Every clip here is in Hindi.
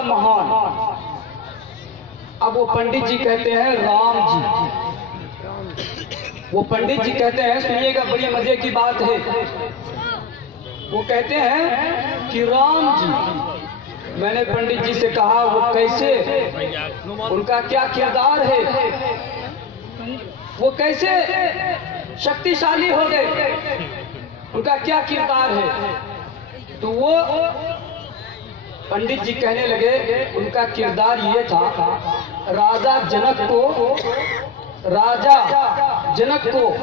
बड़ा महान। अब वो पंडित जी कहते हैं राम जी, वो पंडित जी कहते हैं, सुनिएगा बड़ी मजे की बात है। वो कहते हैं कि राम जी, मैंने पंडित जी से कहा वो कैसे, उनका क्या किरदार है, वो कैसे शक्तिशाली हो गए, उनका क्या किरदार है। तो वो पंडित जी कहने लगे उनका किरदार ये था, राजा जनक को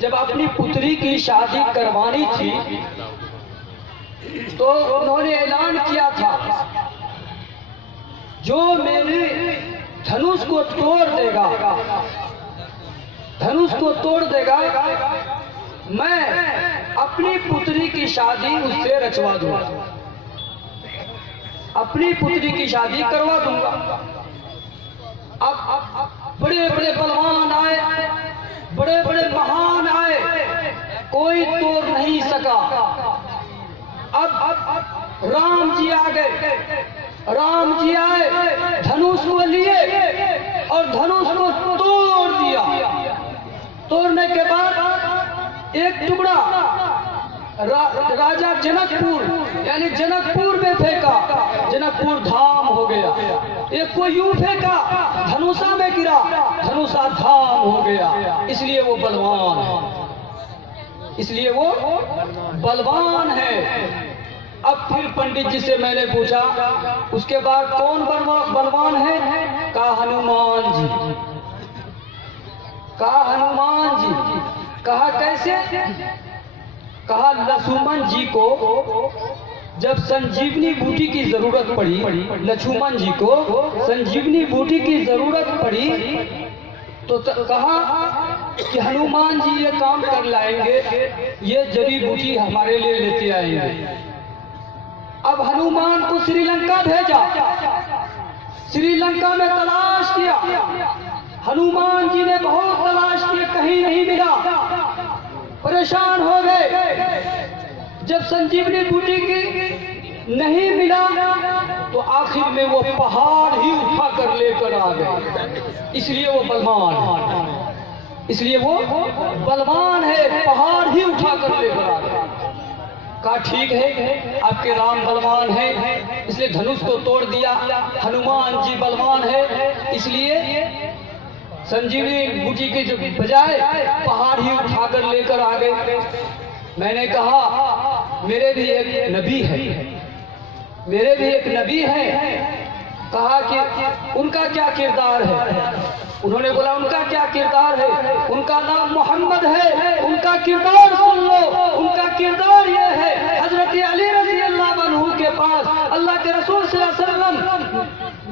जब अपनी पुत्री की शादी करवानी थी तो उन्होंने ऐलान किया था, जो मेरे धनुष को तोड़ देगा मैं अपनी पुत्री की शादी उससे रचवा दूंगा, अपनी पुत्री की शादी करवा दूंगा। अब बड़े बड़े बलवान आए, बड़े बड़े महान आए, कोई तोड़ नहीं सका। अब राम जी आ गए, राम जी आए, धनुष को लिए और धनुष को तोड़ दिया। तोड़ने के बाद एक टुकड़ा राजा जनकपुर यानी जनकपुर में फेंका, जनकपुर धाम हो गया। एक को यूं फेंका, धनुषा में गिरा, धनुषा धाम हो गया। इसलिए वो बलवान है, इसलिए वो बलवान है। अब फिर पंडित जी से मैंने पूछा उसके बाद कौन बलवान है, कहा हनुमान जी, कहा हनुमान जी। कहा कैसे, कहा लक्ष्मण जी को जब संजीवनी बूटी की जरूरत पड़ी, लक्ष्मण जी को संजीवनी बूटी की जरूरत पड़ी तो कहा कि हनुमान जी ये काम कर लाएंगे, ये जड़ी बूटी हमारे लिए लेते आएंगे। अब हनुमान को श्रीलंका भेजा, श्रीलंका में तलाश किया, हनुमान जी ने बहुत तलाश किया, कहीं नहीं मिला, परेशान हो गए। जब संजीवनी बूटी की नहीं मिला तो आखिर में वो पहाड़ ही उठा कर लेकर आ गए। इसलिए वो बलवान है, इसलिए वो बलवान है, पहाड़ ही उठा कर लेकर आ गए। कहा ठीक है, आपके राम बलवान है इसलिए धनुष को तोड़ दिया, हनुमान जी बलवान है इसलिए संजीवनी बूटी की जो बजाय पहाड़ ही उठाकर लेकर आ गए। मैंने कहा मेरे भी एक नबी है, मेरे भी एक नबी है। कहा कि उनका क्या किरदार है, उन्होंने बोला उनका क्या किरदार है, उनका नाम मोहम्मद है, उनका किरदार सुन लो। उनका किरदार ये है, हजरत अली रज़ी अल्लाह अन्हु के पास अल्लाह के रसूल सल्लल्लाहु अलैहि वसल्लम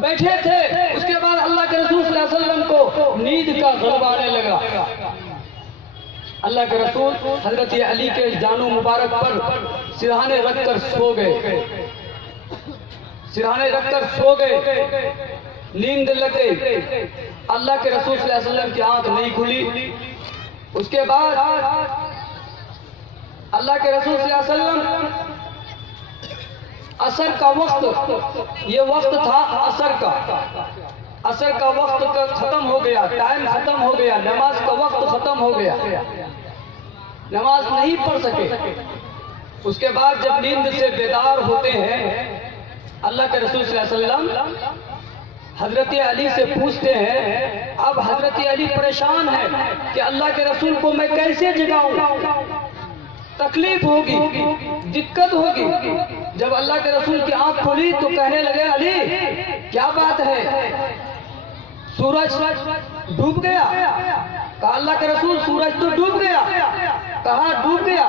बैठे थे। उसके बाद अल्लाह के रसूल सल्लल्लाहु अलैहि वसल्लम को नींद का गलबा आने लगा। अल्लाह के रसूल हजरत अली के जानू मुबारक पर सिरहाने रखकर सो गए, सिरहाने रखकर सो गए, नींद लग गई। अल्लाह के रसूल सल्लल्लाहु अलैहि वसल्लम की आंख नहीं खुली। उसके बाद अल्लाह के रसूल सल्लल्लाहु अलैहि वसल्लम असर का वक्त, ये वक्त था असर का, असर का वक्त खत्म हो गया, टाइम खत्म हो गया, नमाज का वक्त खत्म हो गया, नमाज नहीं पढ़ सके। उसके बाद जब नींद से बेदार होते हैं अल्लाह के रसूल सल्लल्लाहु अलैहि वसल्लम हजरत अली से पूछते हैं। अब हजरत अली परेशान है कि अल्लाह के रसूल को मैं कैसे जगाऊं, तकलीफ होगी, दिक्कत होगी। जब अल्लाह के रसूल की आंख खुली तो कहने लगे अली क्या बात है, सूरज डूब गया। कहा अल्लाह के रसूल सूरज तो डूब गया। कहा डूब गया,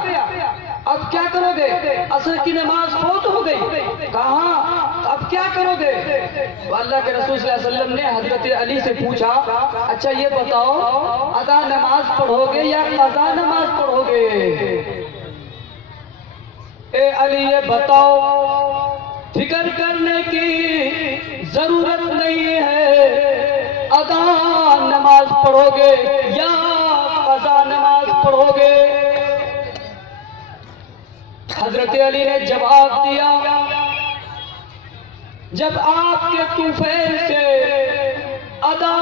अब क्या करोगे, असर की नमाज फौत हो गई। कहा अब क्या करोगे। तो अल्लाह के रसूल सल्लल्लाहु अलैहि वसल्लम ने हजरत अली से पूछा अच्छा ये बताओ अदा नमाज पढ़ोगे या कज़ा नमाज पढ़ोगे। ए अली ये बताओ, फिक्र करने की जरूरत नहीं है, अदा नमाज पढ़ोगे या कज़ा नमाज पढ़ोगे। हजरत अली ने जवाब दिया, जब आपके तुफैल से अदा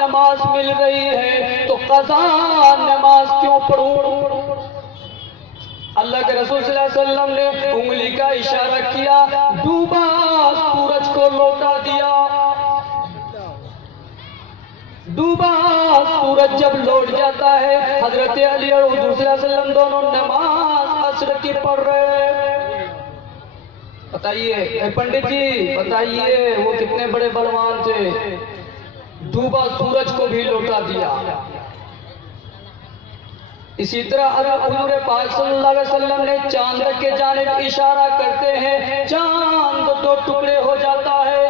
नमाज मिल रही है तो कज़ा नमाज क्यों पढ़ूं? अल्लाह के रसूल सल्लल्लाहु अलैहि वसल्लम ने उंगली का इशारा किया, डूबा सूरज को लौटा दिया। डूबा सूरज जब लौट जाता है, हजरत अली और हुजूर सल्लल्लाहु अलैहि वसल्लम दोनों नमाज असर की पढ़ रहे हैं। बताइए पंडित जी, बताइए वो कितने बड़े बलवान थे, डूबा सूरज को भी लौटा दिया। इसी तरह हुजूर पाक सल्लल्लाहु अलैहि वसल्लम ने चांद के जानिब इशारा करते हैं, चांद दो टुकड़े हो जाता है।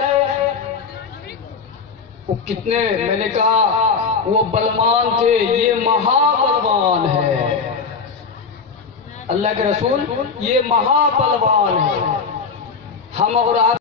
वो कितने, मैंने कहा वो बलवान थे, ये महाबलवान है। अल्लाह के रसूल ये महाबलवान है। हम और आप